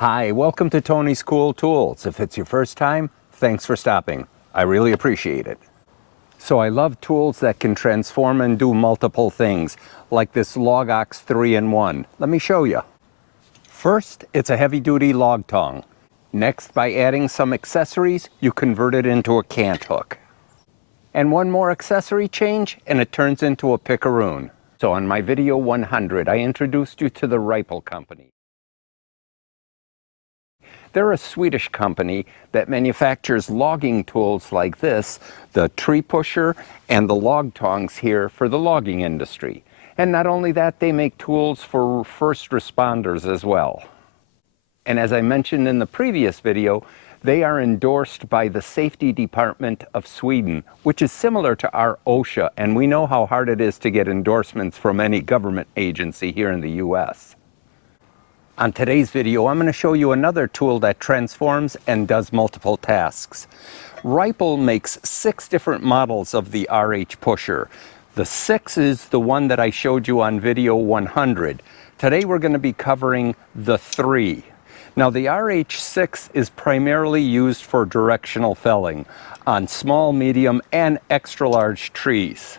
Hi, welcome to Tony's Cool Tools. If it's your first time, thanks for stopping. I really appreciate it. So I love tools that can transform and do multiple things, like this log ox 3-in-1. Let me show you. First, it's a heavy-duty log tong. Next, by adding some accessories, you convert it into a cant hook. And one more accessory change, and it turns into a picaroon. So on my video 100, I introduced you to the Reipal company. They're a Swedish company that manufactures logging tools like this, the tree pusher and the log tongs here for the logging industry. And not only that, they make tools for first responders as well. And as I mentioned in the previous video, they are endorsed by the Safety Department of Sweden, which is similar to our OSHA, and we know how hard it is to get endorsements from any government agency here in the US. On today's video, I'm going to show you another tool that transforms and does multiple tasks. Reipal makes 6 different models of the RH Pusher. The 6 is the one that I showed you on video 100. Today we're going to be covering the 3. Now the RH6 is primarily used for directional felling on small, medium, and extra large trees.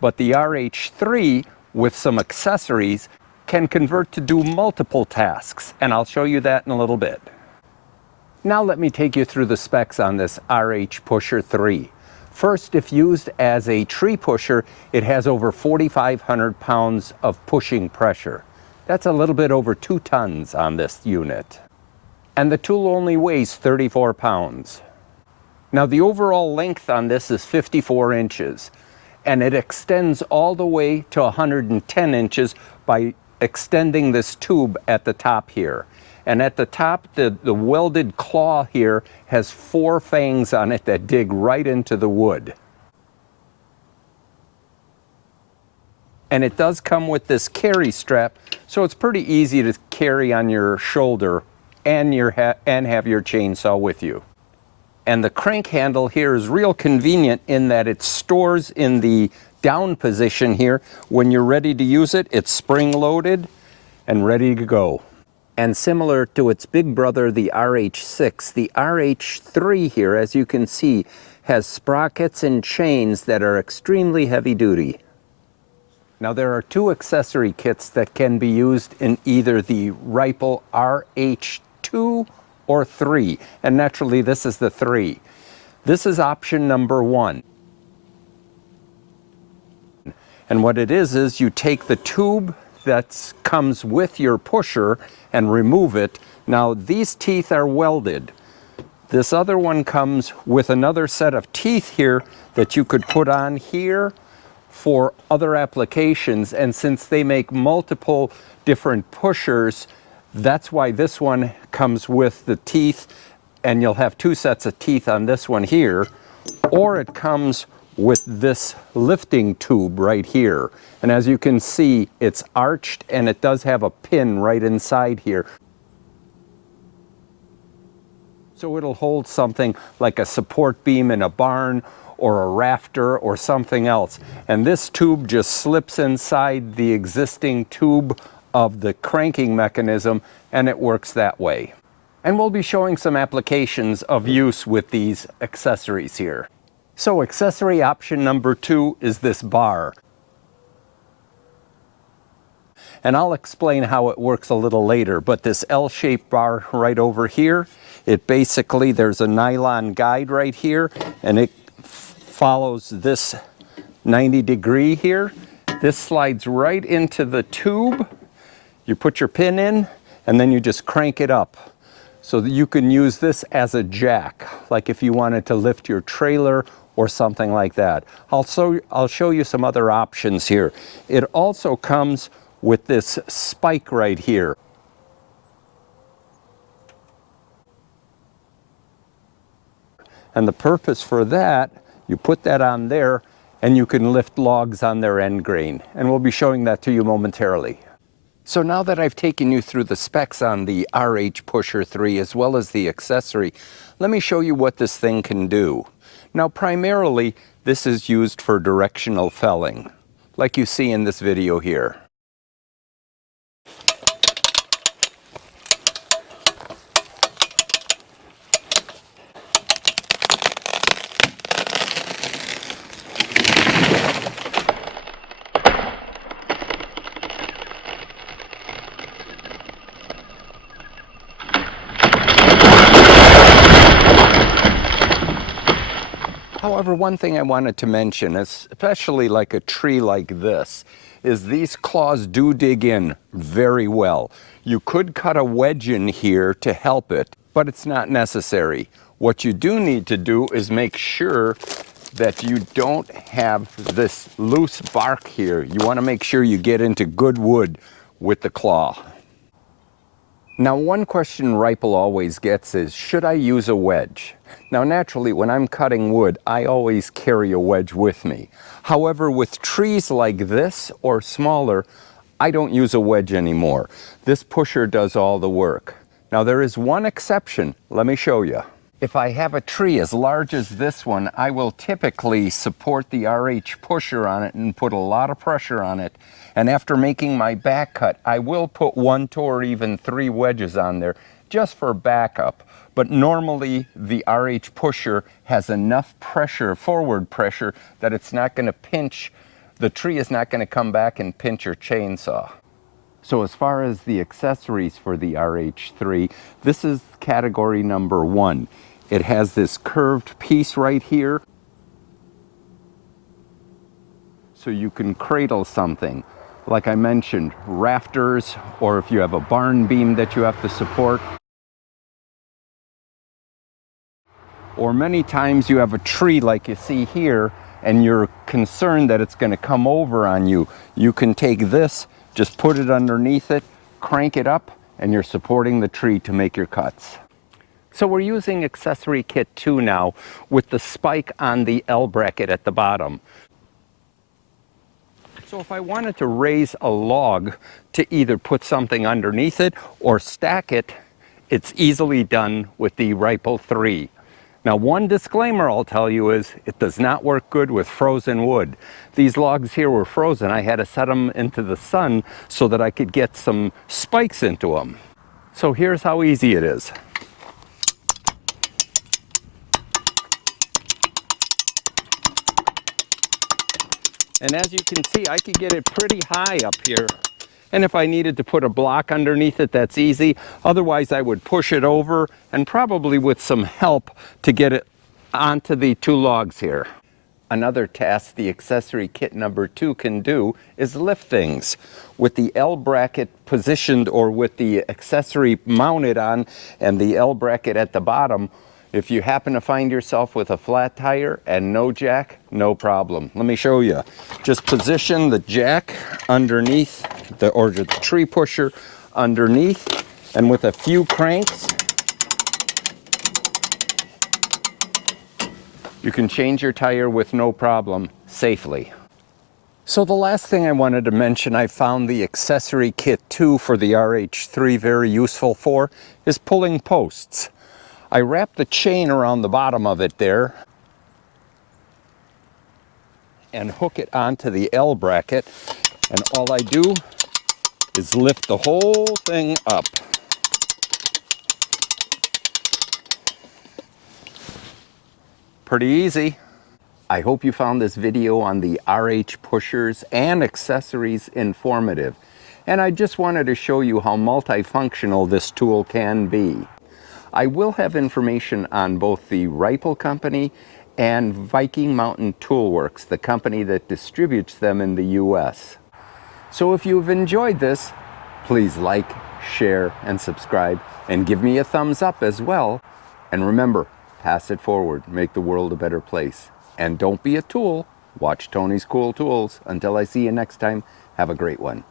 But the RH3, with some accessories, can convert to do multiple tasks, and I'll show you that in a little bit. Now let me take you through the specs on this RH Pusher III. First, if used as a tree pusher, it has over 4,500 pounds of pushing pressure. That's a little bit over 2 tons on this unit. And the tool only weighs 34 pounds. Now the overall length on this is 54 inches, and it extends all the way to 110 inches by extending this tube at the top here. And at the top, the welded claw here has 4 fangs on it that dig right into the wood. And it does come with this carry strap, so it's pretty easy to carry on your shoulder and have your chainsaw with you. And the crank handle here is real convenient in that it stores in the down position here. When you're ready to use it, it's spring loaded and ready to go. And similar to its big brother, the RH6, the RH3 here, as you can see, has sprockets and chains that are extremely heavy duty. Now there are 2 accessory kits that can be used in either the Reipal RH2 or 3, and naturally this is the 3. This is option number 1. And what it is you take the tube that comes with your pusher and remove it. Now these teeth are welded. This other one comes with another set of teeth here that you could put on here for other applications, and since they make multiple different pushers, that's why this one comes with the teeth, and you'll have 2 sets of teeth on this one here, or it comes with this lifting tube right here. And as you can see, it's arched and it does have a pin right inside here. So it'll hold something like a support beam in a barn or a rafter or something else. And this tube just slips inside the existing tube of the cranking mechanism, and it works that way. And we'll be showing some applications of use with these accessories here. So accessory option number 2 is this bar. And I'll explain how it works a little later, but this L-shaped bar right over here, it basically, there's a nylon guide right here, and it follows this 90-degree here. This slides right into the tube. You put your pin in, and then you just crank it up. So that you can use this as a jack, like if you wanted to lift your trailer or something like that. I'll show you some other options here. It also comes with this spike right here. And the purpose for that, you put that on there and you can lift logs on their end grain. And we'll be showing that to you momentarily. So now that I've taken you through the specs on the RH Pusher III as well as the accessory, let me show you what this thing can do. Now primarily, this is used for directional felling, like you see in this video here. However, one thing I wanted to mention, especially like a tree like this, is these claws do dig in very well. You could cut a wedge in here to help it, but it's not necessary. What you do need to do is make sure that you don't have this loose bark here. You want to make sure you get into good wood with the claw. Now, one question Reipal always gets is, should I use a wedge? Now, naturally, when I'm cutting wood, I always carry a wedge with me. However, with trees like this or smaller, I don't use a wedge anymore. This pusher does all the work. Now, there is one exception. Let me show you. If I have a tree as large as this one, I will typically support the RH pusher on it and put a lot of pressure on it. And after making my back cut, I will put 1, 2, or even 3 wedges on there just for backup. But normally the RH pusher has enough pressure, forward pressure, that it's not going to pinch, the tree is not going to come back and pinch your chainsaw. So as far as the accessories for the RH3, this is category number 1. It has this curved piece right here, so you can cradle something. Like I mentioned, rafters, or if you have a barn beam that you have to support. Or many times you have a tree like you see here, and you're concerned that it's going to come over on you. You can take this, just put it underneath it, crank it up, and you're supporting the tree to make your cuts. So we're using accessory kit 2 now with the spike on the L bracket at the bottom. So if I wanted to raise a log to either put something underneath it or stack it, it's easily done with the Reipal 3. Now, one disclaimer I'll tell you is it does not work good with frozen wood. These logs here were frozen. I had to set them into the sun so that I could get some spikes into them. So here's how easy it is. And as you can see, I could get it pretty high up here. And if I needed to put a block underneath it, that's easy. Otherwise, I would push it over and probably with some help to get it onto the 2 logs here. Another task the accessory kit number 2 can do is lift things. With the L bracket positioned or with the accessory mounted on and the L bracket at the bottom, if you happen to find yourself with a flat tire and no jack, no problem. Let me show you. Just position the jack underneath or the tree pusher underneath, and with a few cranks, you can change your tire with no problem safely. So the last thing I wanted to mention I found the accessory kit 2 for the RH3 very useful for is pulling posts. I wrap the chain around the bottom of it there and hook it onto the L bracket, and all I do is lift the whole thing up. Pretty easy. I hope you found this video on the RH pushers and accessories informative. And I just wanted to show you how multifunctional this tool can be. I will have information on both the Reipal company and Viking Mountain Toolworks, the company that distributes them in the US. So if you've enjoyed this, please like, share, and subscribe, and give me a thumbs up as well. And remember, pass it forward, make the world a better place. And don't be a tool, watch Tony's Cool Tools. Until I see you next time, have a great one.